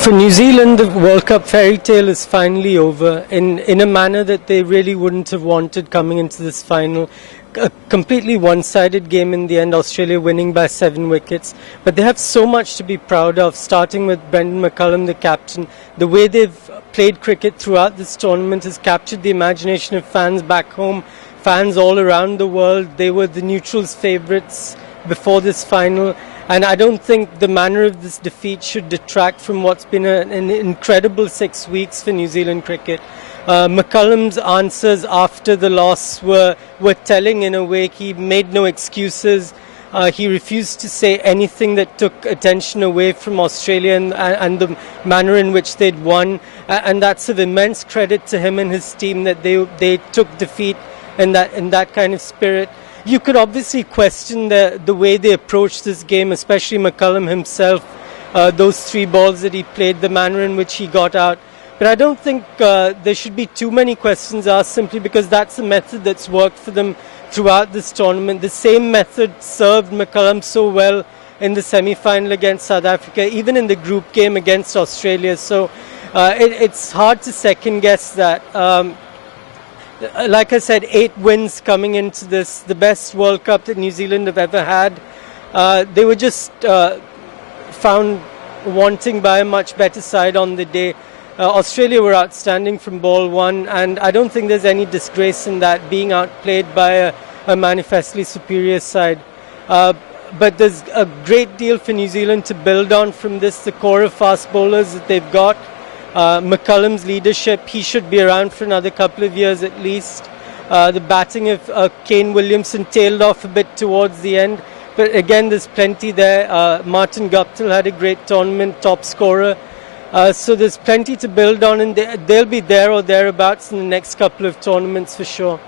For New Zealand, the World Cup fairy tale is finally over in a manner that they really wouldn't have wanted coming into this final. A completely one-sided game in the end, Australia winning by 7 wickets. But they have so much to be proud of, starting with Brendan McCullum, the captain. The way they've played cricket throughout this tournament has captured the imagination of fans back home, fans all around the world. They were the neutrals' favourites before this final. And I don't think the manner of this defeat should detract from what's been an incredible 6 weeks for New Zealand cricket. McCullum's answers after the loss were telling in a way. He made no excuses. He refused to say anything that took attention away from Australia and the manner in which they'd won. And that's of immense credit to him and his team that they took defeat in that kind of spirit. You could obviously question the way they approached this game, especially McCullum himself, those 3 balls that he played, the manner in which he got out. But I don't think there should be too many questions asked, simply because that's a method that's worked for them throughout this tournament. The same method served McCullum so well in the semi-final against South Africa, even in the group game against Australia. So it's hard to second-guess that. Like I said, 8 wins coming into this, the best World Cup that New Zealand have ever had. They were just found wanting by a much better side on the day. Australia were outstanding from ball 1, and I don't think there's any disgrace in that, being outplayed by a manifestly superior side. But there's a great deal for New Zealand to build on from this, the core of fast bowlers that they've got. McCullum's leadership, he should be around for another couple of years at least. The batting of Kane Williamson tailed off a bit towards the end, but again there's plenty there. Martin Guptill had a great tournament, top scorer. So there's plenty to build on, and they'll be there or thereabouts in the next couple of tournaments for sure.